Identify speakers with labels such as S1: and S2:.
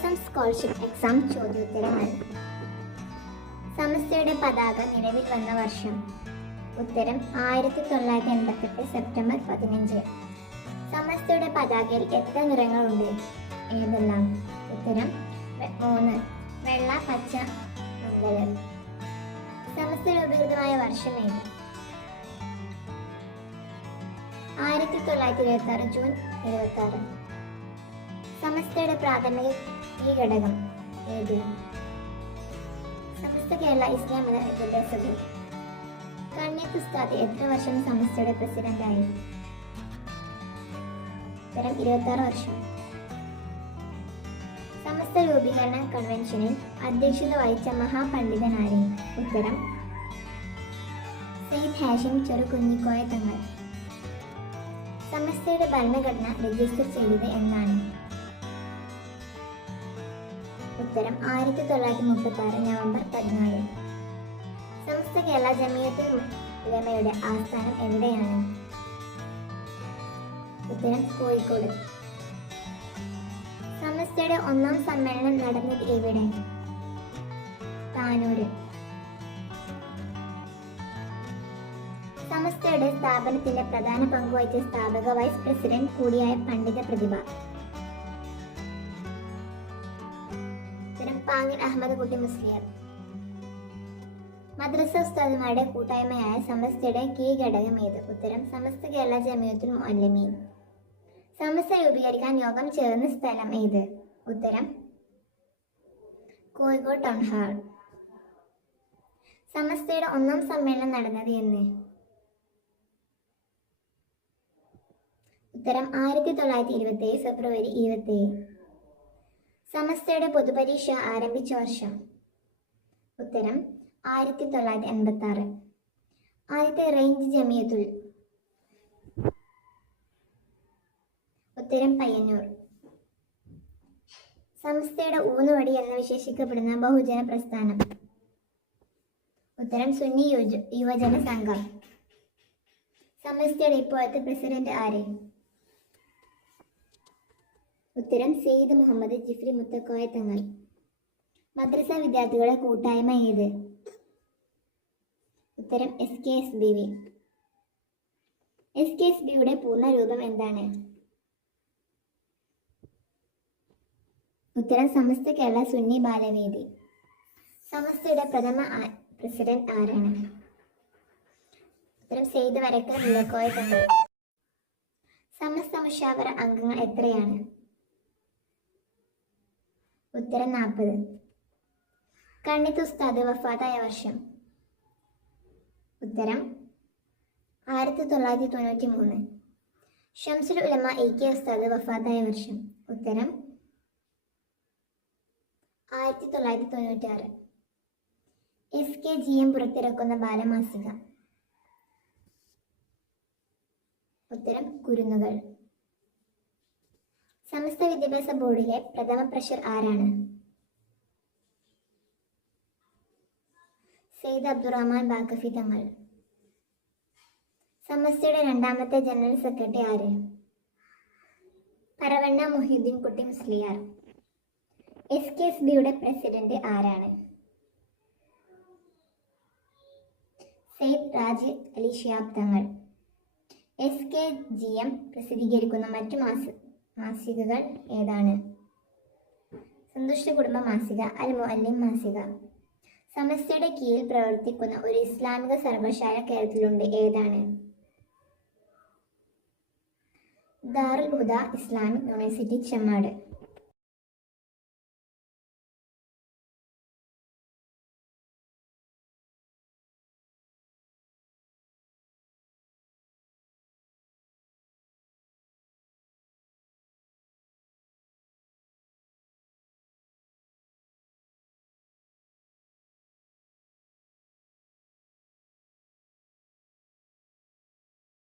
S1: Assam scholarship exam ചോദ്യോത്തരങ്ങൾ. സമസ്തയുടെ പതാക നിലവിൽ വന്ന വർഷം. ഉത്തരം ആയിരത്തി തൊള്ളായിരത്തി എൺപത്തെട്ട് സെപ്റ്റംബർ പതിനഞ്ച്. സമസ്തയുടെ പതാകയിൽ എത്ര നിറങ്ങളുണ്ട്? ഏതെല്ലാം? ഉത്തരം മൂന്ന്. വെള്ള പച്ച മംഗലം. സമസ്ത രൂപീകൃതമായ വർഷം ഏത്? ആയിരത്തി തൊള്ളായിരത്തി ഇരുപത്തി ആറ് ജൂൺ ഇരുപത്തി ആറ് സമസ്തയുടെ പ്രാഥമിക ഈ ഘടകം ഏത്? സമസ്ത കേരള ഇസ്ലാം മത വിദ്യാഭ്യാസ ബോർഡ് കണ്ണിയത്ത് ഉസ്താദ് എത്ര വർഷം സമസ്തയുടെ പ്രസിഡന്റായി ഉത്തരം ഇരുപത്തി ആറ് വർഷം. സമസ്ത രൂപീകരണ കൺവെൻഷനിൽ അധ്യക്ഷത വഹിച്ച മഹാപണ്ഡിതനാരി ഉത്തരം സെയ്ദ് ഹാഷിം ചെറുകുഞ്ഞിക്കോയ തങ്ങൾ. സമസ്തയുടെ ഭരണഘടന രജിസ്റ്റർ ചെയ്തത് എന്നാണ്. ഉത്തരം ആയിരത്തി തൊള്ളായിരത്തി മുപ്പത്തി ആറ് നവംബർ പതിനാല്. സമസ്ത കേരള ജമിയത്തുൽ ഉലമയുടെ ആസ്ഥാനം എവിടെയാണ്? ഉത്തരം കോഴിക്കോട്. സമസ്തയുടെ ഒന്നാം സമ്മേളനം നടന്നത് എവിടെ? താനൂര്. സമസ്തയുടെ സ്ഥാപനത്തിന്റെ പ്രധാന പങ്കുവഹിച്ച സ്ഥാപക വൈസ് പ്രസിഡന്റ് കൂടിയായ പണ്ഡിത പ്രതിഭ. പാങ്ങിൽ അഹമ്മദ് കുട്ടി മുസ്ലിയർ. മദ്രസ ഉസ്താദുമാരുടെ കൂട്ടായ്മയായ സമസ്തയുടെ കീഴ്ഘടകം ഏത്? ഉത്തരം സമസ്ത കേരള ജമിയത്തുൽ മുഅല്ലമീൻ. സമസ്ത രൂപീകരിക്കാൻ യോഗം ചേർന്ന സ്ഥലം ഏത്? ഉത്തരം കോഴിക്കോട് ടൗൺ ഹാൾ. സമസ്തയുടെ ഒന്നാം സമ്മേളനം നടന്നത് എന്ന്? ഉത്തരം ആയിരത്തി തൊള്ളായിരത്തി ഇരുപത്തി ഏഴ് ഫെബ്രുവരി ഇരുപത്തി ഏഴ് സമസ്തയുടെ പൊതുപരീക്ഷ ആരംഭിച്ച വർഷം. ഉത്തരം ആയിരത്തി തൊള്ളായിരത്തി എൺപത്തി ആറ് ആദ്യത്തെ റേഞ്ച് ജമിയത്തുൽ. ഉത്തരം പയ്യന്നൂർ. സംസ്ഥയുടെ ഊന്നുവടി എന്ന് വിശേഷിക്കപ്പെടുന്ന ബഹുജന പ്രസ്ഥാനം. ഉത്തരം സുന്നി യുവജന സംഘം. സമസ്തയുടെ ഇപ്പോഴത്തെ പ്രസിഡന്റ് ആര്? ഉത്തരം സെയ്ദ് മുഹമ്മദ് ജിഫ്രി മുത്തക്കോയ തങ്ങൾ. മദ്രസ വിദ്യാർത്ഥികളുടെ കൂട്ടായ്മ ഏത്? ഉത്തരം S K S B V S K S ബിയുടെ പൂർണ രൂപം എന്താണ്? ഉത്തരം സമസ്ത കേരള സുന്നി ബാലവേദി. സമസ്തയുടെ പ്രഥമ പ്രസിഡന്റ് ആരാണ്? ഉത്തരം സെയ്ദ് വരക്കൽ മുത്തക്കോയ തങ്ങൾ. സമസ്ത മുഷാവറ അംഗങ്ങൾ എത്രയാണ്? ഉത്തരം നാൽപ്പത്. കണ്ണിത്ത് ഉസ്താദ് വഫാത്തായ വർഷം. ഉത്തരം ആയിരത്തി തൊള്ളായിരത്തി തൊണ്ണൂറ്റി മൂന്ന് ഷംസുൽ ഉലമ എ കെ ഉസ്താദ് വഫാത്തായ വർഷം. ഉത്തരം ആയിരത്തി തൊള്ളായിരത്തി തൊണ്ണൂറ്റി ആറ് എസ് കെ ജി എം പുറത്തിറക്കുന്ന ബാലമാസിക. ഉത്തരം കുരുന്നുകൾ. സമസ്ത വിദ്യാഭ്യാസ ബോർഡിലെ പ്രഥമ പ്രഷർ ആരാണ്? സെയ്ദ് അബ്ദുറഹ്മാൻ ബാക്കഫി തങ്ങൾ. സമസ്തയുടെ രണ്ടാമത്തെ ജനറൽ സെക്രട്ടറി ആര്? Paravanna Mohiuddin Kutty Musliyar. S K S ബിയുടെ പ്രസിഡന്റ് ആരാണ്? സെയ്ദ് രാജ് അലി ഷിയാബ് തങ്ങൾ. എസ് കെ ജി എം പ്രസിദ്ധീകരിക്കുന്ന മറ്റു മാസ മാസികകൾ ഏതാണ്? സന്തുഷ്ട കുടുംബ മാസിക അൽ മുഅല്ലിം മാസിക. സമസ്തയുടെ കീഴിൽ പ്രവർത്തിക്കുന്ന ഒരു ഇസ്ലാമിക സർവശാല കേരളത്തിലുണ്ട്. ഏതാണ്? Darul Huda Islamic university Chemmad.